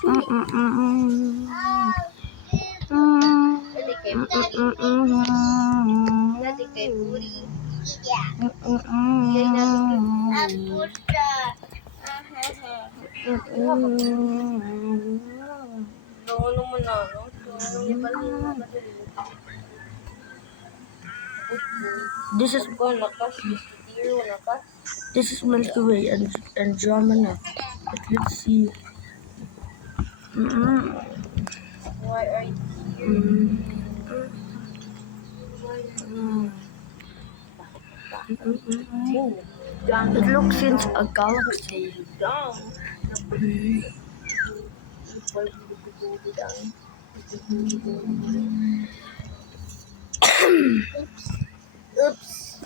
Dati kay Buri. Yay natin ano mo na, no? This is Milky Way and Andromeda. But let's see. Why are you here? It looks into a galaxy. Oops.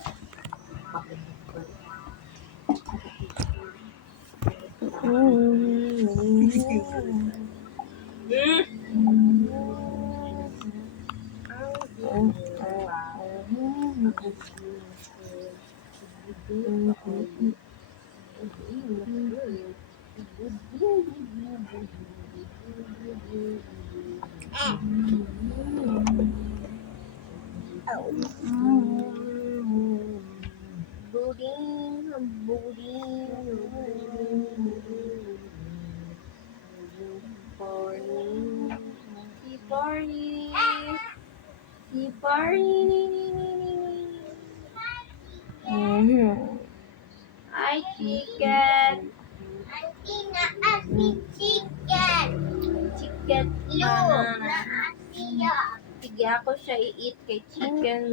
Hi, chicken. Chicken. Sige ako siya i-eat kay chicken.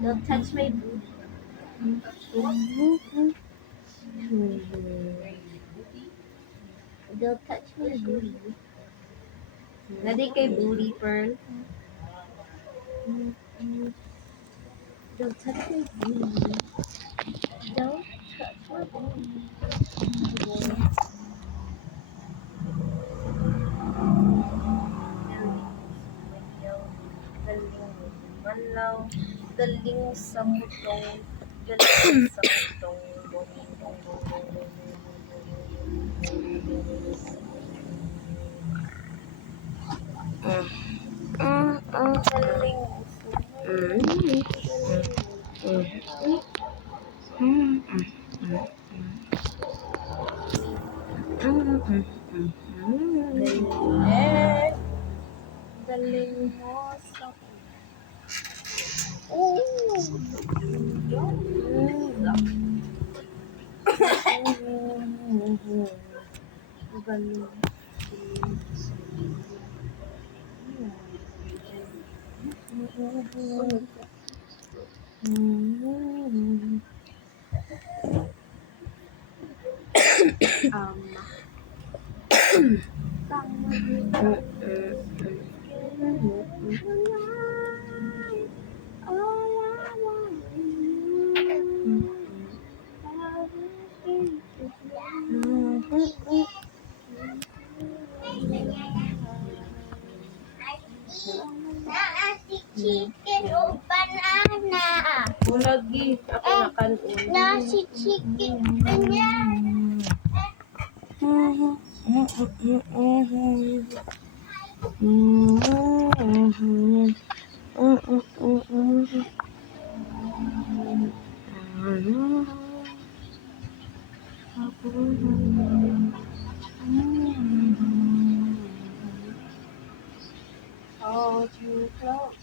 Don't touch my booty. Don't touch my booty. Nadi kay booty, Pearl. Don't touch my booty. Don't touch my booty. Galing sa mutong. Galing sa mutong. Galing mo sa chicken o banana. Bulagi. Ako nakanon. Nasi chicken banana. Oh, too close.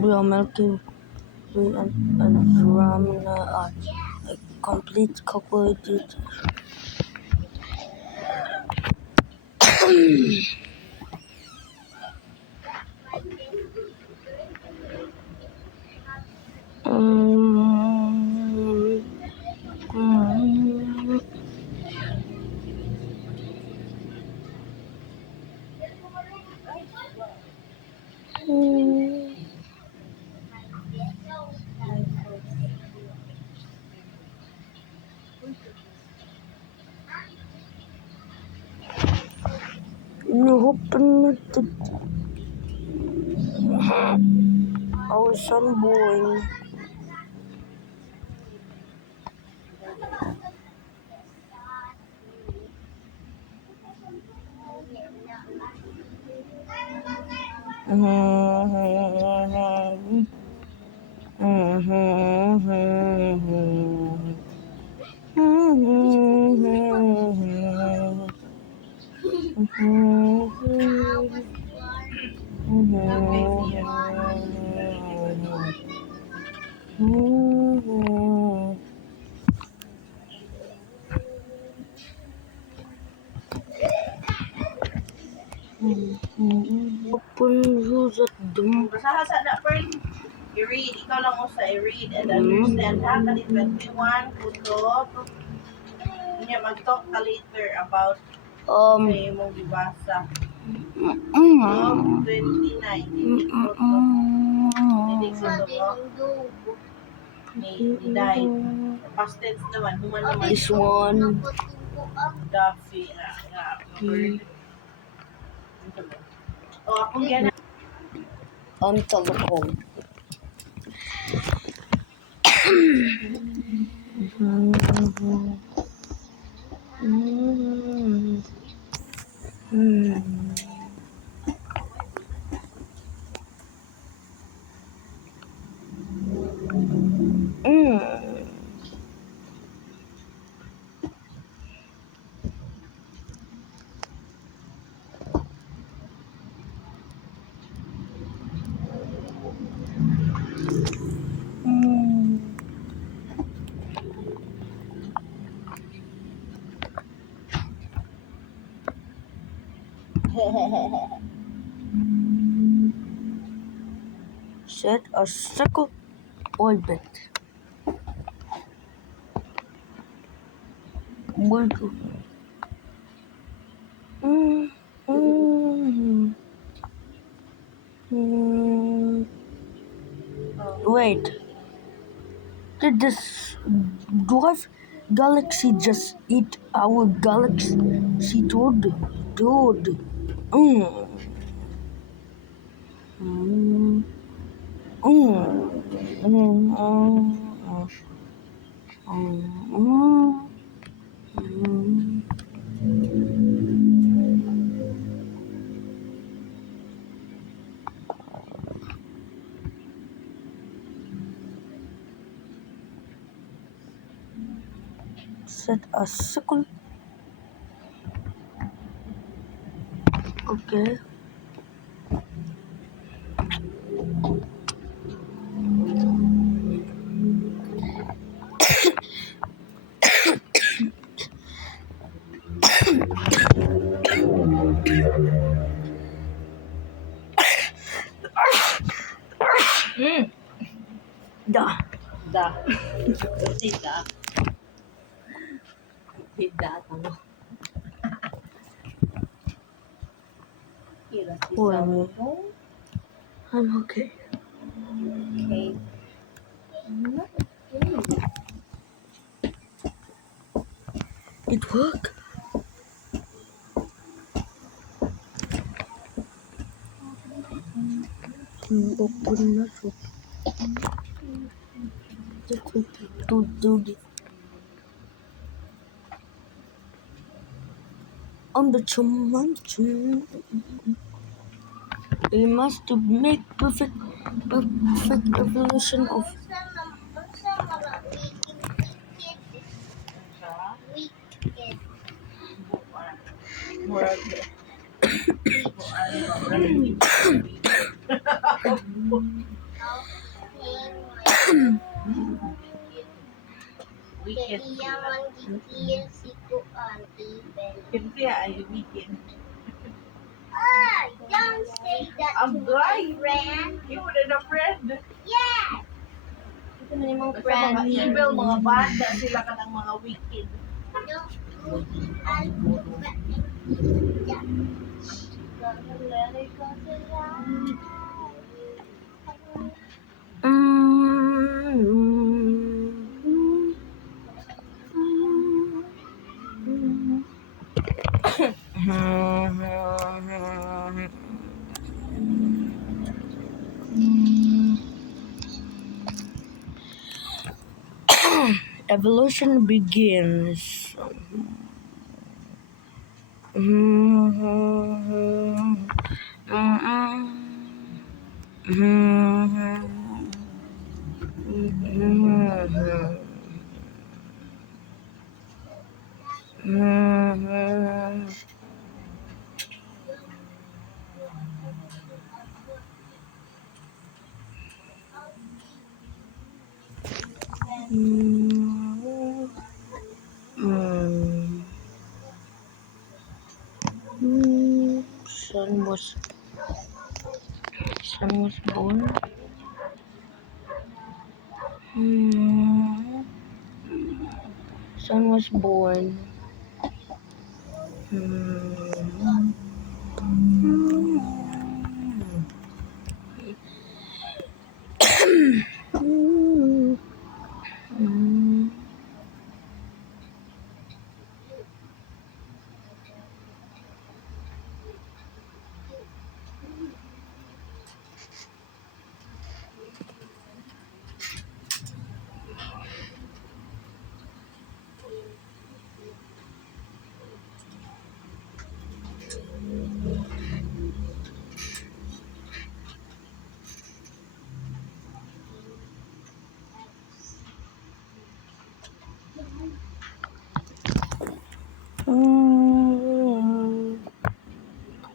Real Milky Way and Ramina are a complete couple did. Our son boy. Who's at them? Basaha sa na friend. I-read. Ikaw lang mo sa i-read and understand ha. Kali 21, kutob. Hindi mag-talk ka later about kay mong gibasa. 29. Hindi ko to. Ni died. Past tense naman. Human naman. This one. Duffy. O, akong gana. On telephone. Set a circle orbit. Multiple. Wait, did this dwarf galaxy just eat our galaxy, dude? Dude. Mm. Mm. Mm. Mm. Mm. Mm. Set a circle. Okay. Da. Da. Kasi da. Hida ano. Kira si Hold Saul me. mo. I'm okay. Okay. It worked. Open the shop. Do it. On the chum. We must to make perfect evolution of Murag. Weekend sila. Siyempre ay weekend. Don't say that Ang guy! friend. You were na friend. Yes! Ito na yung mga Basta friend. mga evil, mga banda sila ka ng mga weekend. evolution begins. Sun was born. Sun was born.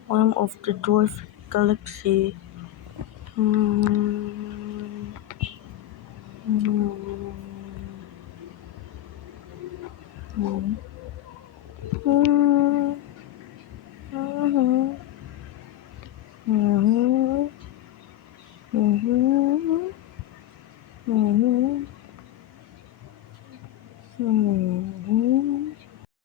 One of the dwarf galaxy. Mhm. Mhm. Mhm. Mhm.